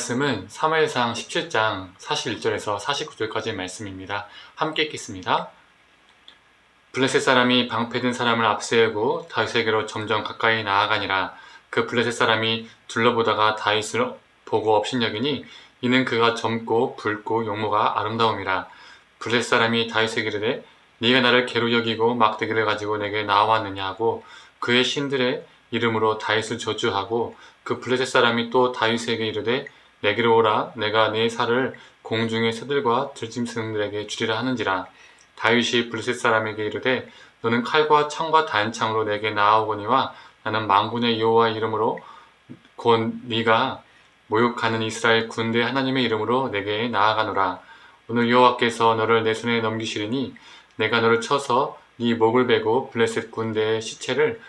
말씀은 사무엘상 17장 41절에서 49절까지의 말씀입니다. 함께 읽겠습니다. 블레셋 사람이 방패든 사람을 앞세우고 다윗에게로 점점 가까이 나아가니라. 그 블레셋 사람이 둘러보다가 다윗을 보고 업신여기니 이는 그가 젊고 붉고 용모가 아름다움이라. 블레셋 사람이 다윗에게 이르되 네가 나를 개로 여기고 막대기를 가지고 내게 나왔느냐 하고 그의 신들의 이름으로 다윗을 저주하고 그 블레셋 사람이 또 다윗에게 이르되 내게로 오라 내가 네 살을 공중의 새들과 들짐승들에게 주리라 하는지라. 다윗이 블레셋 사람에게 이르되 너는 칼과 창과 단창으로 내게 나아오거니와 나는 만군의 여호와의 이름으로 곧 네가 모욕하는 이스라엘 군대 하나님의 이름으로 내게 나아가노라. 오늘 여호와께서 너를 내 손에 넘기시리니 내가 너를 쳐서 네 목을 베고 블레셋 군대의 시체를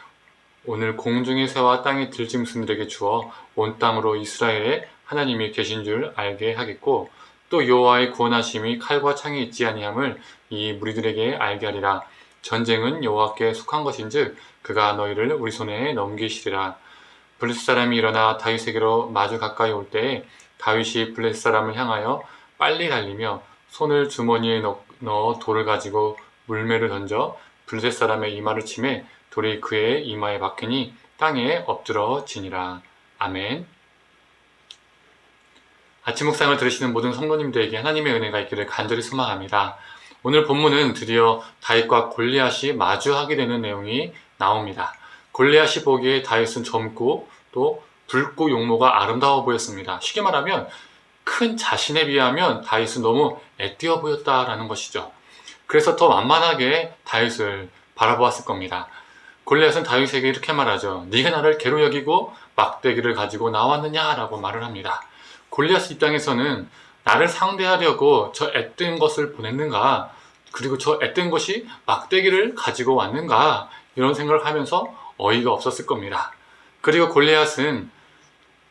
오늘 공중의 새와 땅의 들짐승들에게 주어 온 땅으로 이스라엘의 하나님이 계신 줄 알게 하겠고 또 여호와의 구원하심이 칼과 창에 있지 아니함을 이 무리들에게 알게 하리라. 전쟁은 여호와께 속한 것인즉 그가 너희를 우리 손에 넘기시리라. 블레셋 사람이 일어나 다윗에게로 마주 가까이 올 때에 다윗이 블레셋 사람을 향하여 빨리 달리며 손을 주머니에 넣어 돌을 가지고 물매를 던져 블레셋 사람의 이마를 치매 돌이 그의 이마에 박히니 땅에 엎드러지니라. 아멘. 아침 묵상을 들으시는 모든 성도님들에게 하나님의 은혜가 있기를 간절히 소망합니다. 오늘 본문은 드디어 다윗과 골리앗이 마주하게 되는 내용이 나옵니다. 골리앗이 보기에 다윗은 젊고 또 붉고 용모가 아름다워 보였습니다. 쉽게 말하면 큰 자신에 비하면 다윗은 너무 애띄어 보였다라는 것이죠. 그래서 더 만만하게 다윗을 바라보았을 겁니다. 골리앗은 다윗에게 이렇게 말하죠. 네가 나를 개로 여기고 막대기를 가지고 나왔느냐라고 말을 합니다. 골리앗 입장에서는 나를 상대하려고 저 앳된 것을 보냈는가, 그리고 저 앳된 것이 막대기를 가지고 왔는가, 이런 생각을 하면서 어이가 없었을 겁니다. 그리고 골리앗은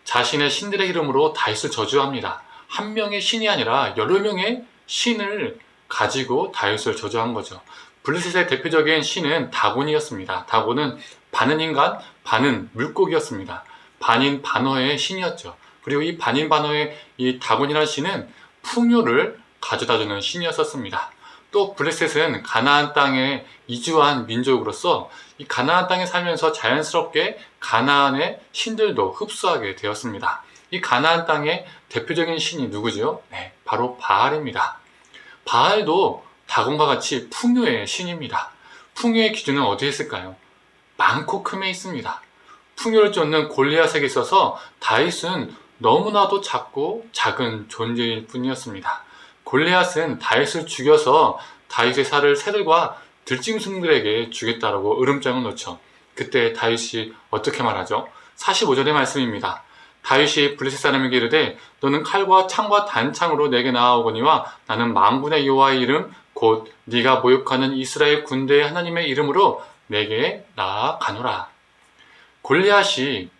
자신의 신들의 이름으로 다윗을 저주합니다. 한 명의 신이 아니라 여러 명의 신을 가지고 다윗을 저주한 거죠. 블레셋의 대표적인 신은 다곤이었습니다. 다곤은 반은 인간, 반은 물고기였습니다. 반인 반어의 신이었죠. 그리고 이 반인 반어의 이 다곤이라는 신은 풍요를 가져다주는 신이었습니다. 또 블레셋은 가나안 땅에 이주한 민족으로서 이 가나안 땅에 살면서 자연스럽게 가나안의 신들도 흡수하게 되었습니다. 이 가나안 땅의 대표적인 신이 누구죠? 네, 바로 바알입니다. 바알도 다곤과 같이 풍요의 신입니다. 풍요의 기준은 어디에 있을까요? 많고 큼에 있습니다. 풍요를 쫓는 골리앗에게 있어서 다윗은 너무나도 작고 작은 존재일 뿐이었습니다. 골리앗은 다윗을 죽여서 다윗의 살을 새들과 들짐승들에게 주겠다라고 으름장을 놓죠. 그때 다윗이 어떻게 말하죠? 45절의 말씀입니다. 다윗이 블레셋 사람에게 이르되 너는 칼과 창과 단창으로 내게 나아오거니와 나는 만군의 여호와의 이름 곧 네가 모욕하는 이스라엘 군대의 하나님의 이름으로 내게 나아가노라. 골리앗이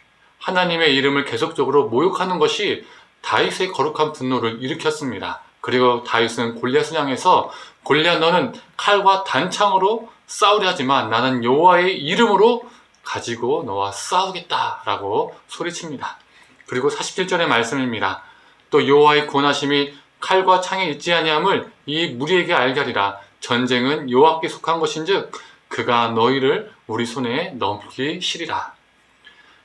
하나님의 이름을 계속적으로 모욕하는 것이 다윗의 거룩한 분노를 일으켰습니다. 그리고 다윗은 골리앗을 향해서 골리앗 너는 칼과 단창으로 싸우려 하지만 나는 여호와의 이름으로 가지고 너와 싸우겠다라고 소리칩니다. 그리고 47절의 말씀입니다. 또 여호와의 구원하심이 칼과 창에 있지 아니함을 이 무리에게 알게 하리라. 전쟁은 여호와께 속한 것인즉 그가 너희를 우리 손에 넘기시리라.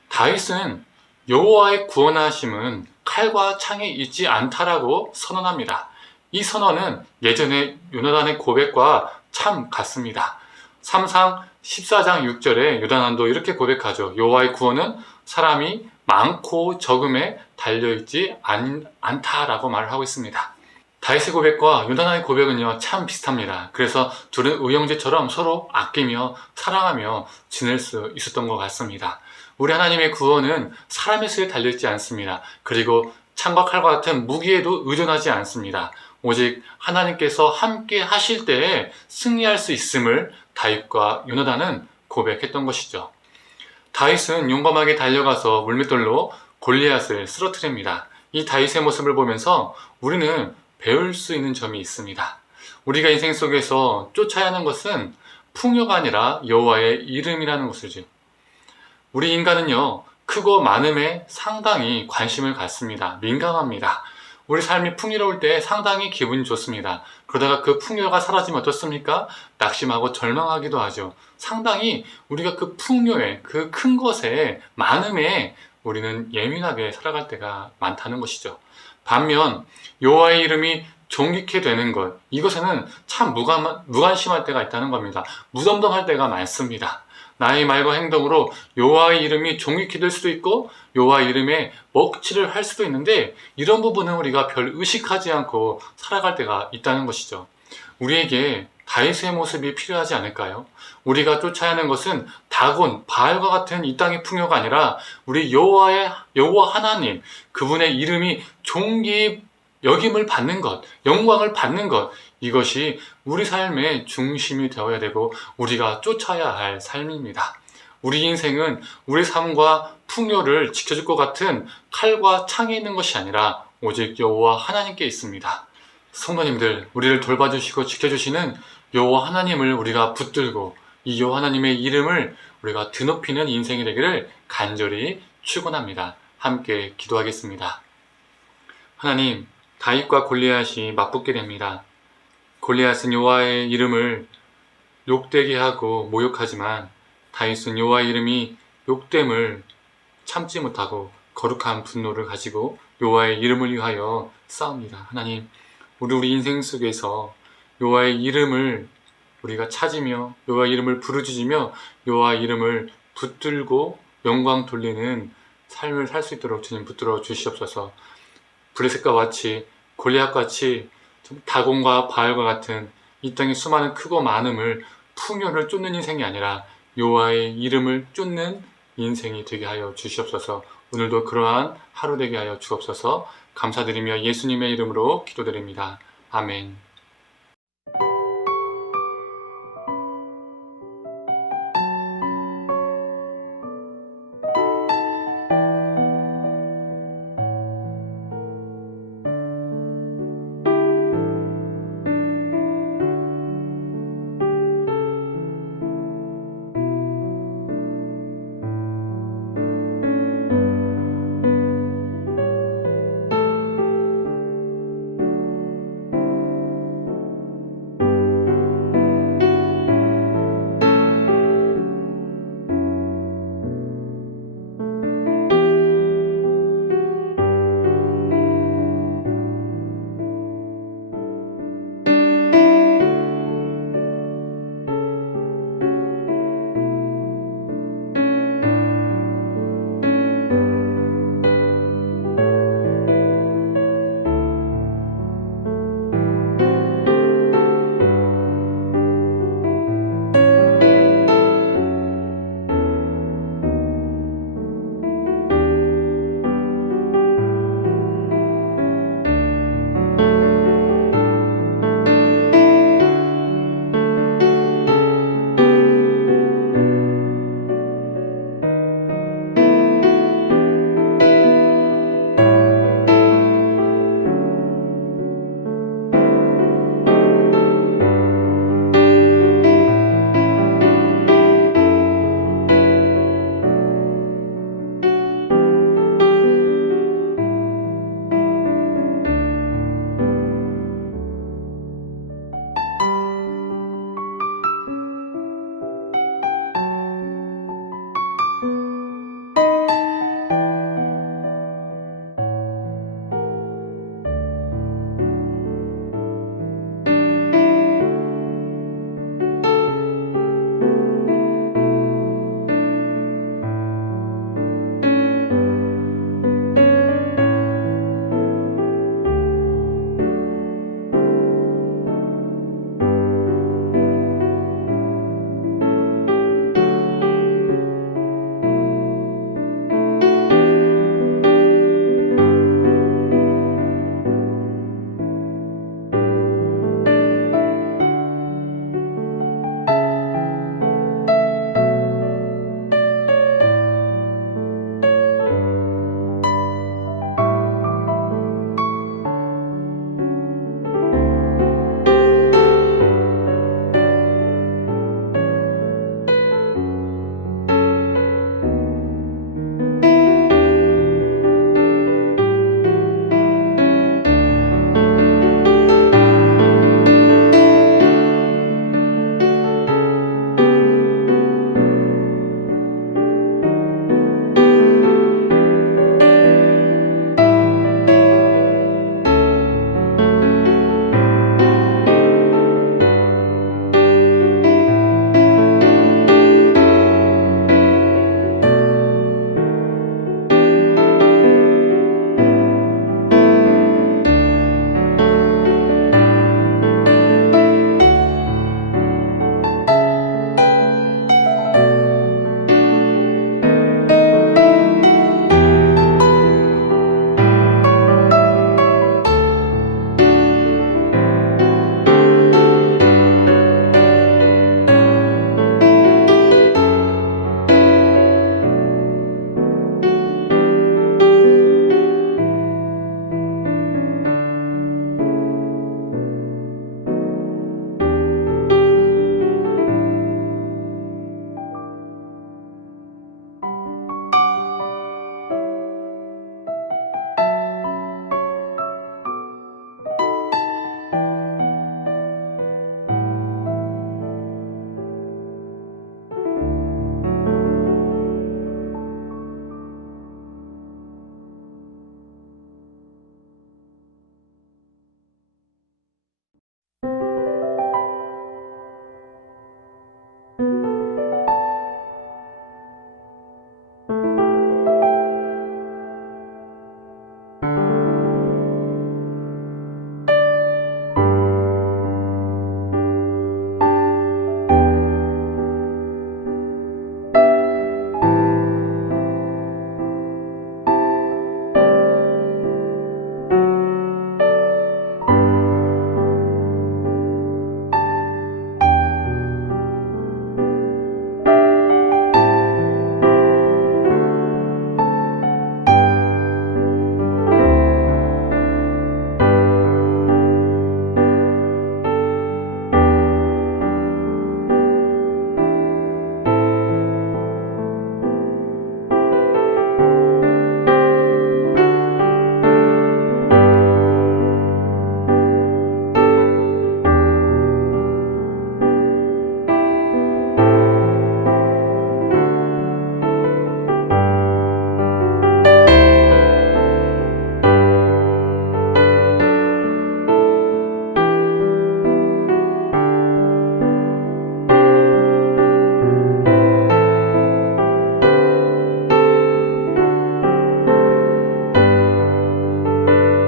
다윗은 여호와의 구원하심은 칼과 창에 있지 않다라고 선언합니다. 이 선언은 예전에 요나단의 고백과 참 같습니다. 3상 14장 6절에 요나단도 이렇게 고백하죠. 여호와의 구원은 사람이 많고 적음에 달려있지 않다라고 말을 하고 있습니다. 다윗의 고백과 요나단의 고백은요 참 비슷합니다. 그래서 둘은 의형제처럼 서로 아끼며 사랑하며 지낼 수 있었던 것 같습니다. 우리 하나님의 구원은 사람의 수에 달려있지 않습니다. 그리고 창과 칼과 같은 무기에도 의존하지 않습니다. 오직 하나님께서 함께 하실 때에 승리할 수 있음을 다윗과 요나단은 고백했던 것이죠. 다윗은 용감하게 달려가서 물맷돌로 골리앗을 쓰러뜨립니다. 이 다윗의 모습을 보면서 우리는 배울 수 있는 점이 있습니다. 우리가 인생 속에서 쫓아야 하는 것은 풍요가 아니라 여호와의 이름이라는 것이죠. 우리 인간은요 크고 많음에 상당히 관심을 갖습니다. 민감합니다. 우리 삶이 풍요로울 때 상당히 기분이 좋습니다. 그러다가 그 풍요가 사라지면 어떻습니까? 낙심하고 절망하기도 하죠. 상당히 우리가 그 풍요에, 그 큰 것에, 많음에 우리는 예민하게 살아갈 때가 많다는 것이죠. 반면 여호와의 이름이 존귀케 되는 것, 이것에는 참 무관심할 때가 있다는 겁니다. 무덤덤할 때가 많습니다. 나의 말과 행동으로 여호와의 이름이 존귀케 될 수도 있고 여호와의 이름에 먹칠을 할 수도 있는데, 이런 부분은 우리가 별 의식하지 않고 살아갈 때가 있다는 것이죠. 우리에게 다윗의 모습이 필요하지 않을까요? 우리가 쫓아야 하는 것은 다곤, 바알과 같은 이 땅의 풍요가 아니라 우리 여호와 하나님, 그분의 이름이 존귀 여김을 받는 것, 영광을 받는 것, 이것이 우리 삶의 중심이 되어야 되고 우리가 쫓아야 할 삶입니다. 우리 인생은 우리 삶과 풍요를 지켜줄 것 같은 칼과 창이 있는 것이 아니라 오직 여호와 하나님께 있습니다. 성도님들, 우리를 돌봐주시고 지켜주시는 여호와 하나님을 우리가 붙들고 이 여호와 하나님의 이름을 우리가 드높이는 인생이 되기를 간절히 축원합니다. 함께 기도하겠습니다. 하나님, 다윗과 골리앗이 맞붙게 됩니다. 골리앗은 여호와의 이름을 욕되게 하고 모욕하지만 다윗은 여호와의 이름이 욕됨을 참지 못하고 거룩한 분노를 가지고 여호와의 이름을 위하여 싸웁니다. 하나님, 우리 인생 속에서 여호와의 이름을 우리가 찾으며 여호와의 이름을 부르짖으며 여호와의 이름을 붙들고 영광 돌리는 삶을 살 수 있도록 주님 붙들어 주시옵소서. 블레셋과 같이, 골리앗과 같이, 다곤과 바알과 같은 이 땅의 수많은 크고 많음을, 풍요를 쫓는 인생이 아니라 여호와의 이름을 쫓는 인생이 되게 하여 주시옵소서. 오늘도 그러한 하루 되게 하여 주옵소서. 감사드리며 예수님의 이름으로 기도드립니다. 아멘.